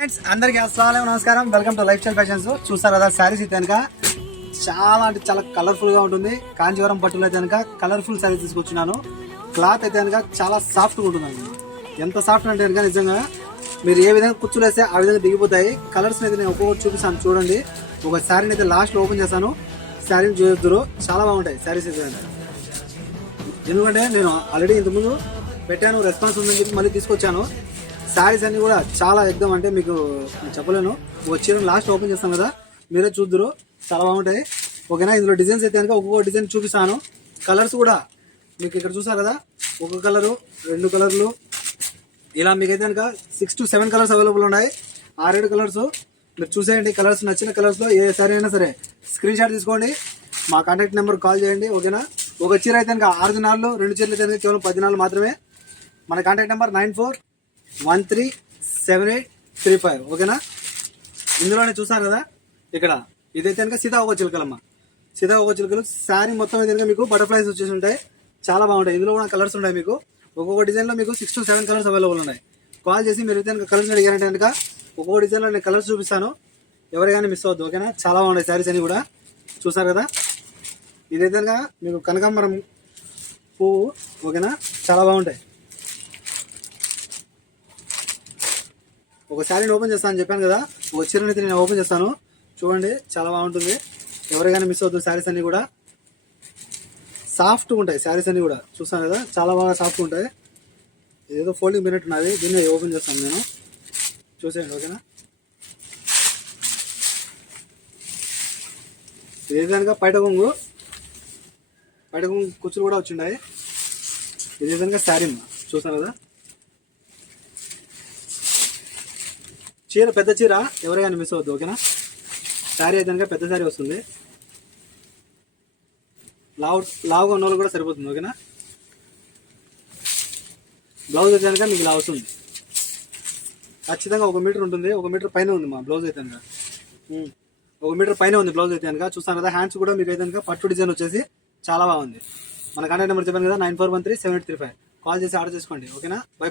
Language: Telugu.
ఫ్రెండ్స్ అందరికీ అస్సలాము నమస్కారం. Welcome to life style fashions. చూస్తారు కదా శారీస్ అయితే కనుక చాలా అంటే చాలా కలర్ఫుల్ గా ఉంటుంది. కాంచీవరం పట్టులో అయితే కనుక కలర్ఫుల్ శారీస్ తీసుకొచ్చినాను. క్లాత్ అయితే కనుక చాలా సాఫ్ట్గా ఉంటుందండి. ఎంత సాఫ్ట్ అంటే కనుక నిజంగా మీరు ఏ విధంగా కుచ్చులు వేస్తే ఆ విధంగా దిగిపోతాయి. కలర్స్ అయితే నేను ఒక్కొక్కటి చూపిస్తాను చూడండి. ఒక శారీని అయితే లాస్ట్ లో ఓపెన్ చేస్తాను. శారీని చూద్దరు చాలా బాగుంటాయి శారీస్ అయితే. ఎందుకంటే నేను ఆల్రెడీ ఇంతకుముందు పెట్టాను, రెస్పాన్స్ ఉందని చెప్పి మళ్ళీ తీసుకొచ్చాను. శారీస్ అన్ని కూడా చాలా ఎగ్దం అంటే మీకు చెప్పలేను. వచ్చి లాస్ట్ ఓపెన్ చేస్తాను కదా, మీరే చూద్దరు చాలా బాగుంటాయి. ఓకేనా. ఇందులో డిజైన్స్ అయితే కనుక ఒక్కొక్క డిజైన్ చూపిస్తాను. కలర్స్ కూడా మీకు ఇక్కడ చూసారు కదా, ఒక కలరు 2 కలర్లు ఇలా మీకైతే కనుక 6 to 7 కలర్స్ అవైలబుల్ ఉన్నాయి. 6-7 కలర్స్ మీరు చూసేయండి. కలర్స్ నచ్చిన కలర్స్లో ఏ శారీ అయినా సరే స్క్రీన్ షాట్ తీసుకోండి, మా కాంటాక్ట్ నెంబర్ కాల్ చేయండి. ఓకేనా. ఒక చీర అయితే కనుక 6 దినాలు, 2 చీరలు అయితే కనుక కేవలం 10 దినాలు మాత్రమే. మన కాంటాక్ట్ నెంబర్ 94137835. ఓకేనా. ఇందులోనే చూసారు కదా, ఇక్కడ ఇదైతే కనుక సీతాకోక చిలుకలమ్మ. సీతాకోక చిలుకలు శారీ మొత్తం అయితే కనుక మీకు బటర్ఫ్లైస్ వచ్చేసి ఉంటాయి. చాలా బాగుంటాయి. ఇందులో కూడా కలర్స్ ఉంటాయి. మీకు ఒక్కొక్క డిజైన్లో మీకు 6 to 7 కలర్స్ అవైలబుల్ ఉన్నాయి. కాల్ చేసి మీరు అయితే కనుక కలర్స్ అడిగారంటే కనుక ఒక్కొక్క డిజైన్లో నేను కలర్స్ చూపిస్తాను. ఎవరికైనా మిస్ అవ్వద్దు. ఓకేనా. చాలా బాగుంటాయి శారీస్ అన్ని కూడా. చూసారు కదా, ఇదైతే కనుక మీకు కనకాంబరం పువ్వు. ఓకేనా. చాలా బాగుంటాయి. ఒక శారీని ఓపెన్ చేస్తాను అని చెప్పాను కదా, ఒక చీరని అయితే నేను ఓపెన్ చేస్తాను చూడండి. చాలా బాగుంటుంది. ఎవరికైనా మిస్ అవుతుంది. శారీస్ అన్ని కూడా సాఫ్ట్గా ఉంటాయి. శారీస్ అన్ని కూడా చూస్తాను కదా, చాలా బాగా సాఫ్ట్గా ఉంటాయి. ఏదో ఫోల్డింగ్ మినిట్ ఉన్నది, దీన్ని ఓపెన్ చేస్తాను నేను, చూసేయండి. ఓకేనా. ఇది కనుక పైట కొంగు కుచ్చులు కూడా వచ్చిండాయి. ఇది కనుక శారీ చూస్తాను కదా. చీర పెద్ద చీర, ఎవరికైనా మిస్ అవ్వద్దు. ఓకేనా. శారీ అయితే కనుక పెద్ద శారీ వస్తుంది. లావుగా ఉన్న వాళ్ళు కూడా సరిపోతుంది. ఓకేనా. బ్లౌజ్ అయితే కనుక మీకు ఇలా వస్తుంది. ఖచ్చితంగా 1 మీటర్ ఉంటుంది. 1 మీటర్ పైన ఉంది మా బ్లౌజ్ అయితే కనుక. 1 మీటర్ పైన ఉంది బ్లౌజ్ అయితే కనుక. చూస్తాను కదా, హ్యాండ్స్ కూడా మీకు అయితే కనుక పట్టు డిజైన్ వచ్చేసి చాలా బాగుంది. మన కాంటాక్ట్ నెంబర్ చెప్పాను కదా, 94137835. కాల్ చేసి ఆర్డర్ చేసుకోండి. ఓకేనా. బై.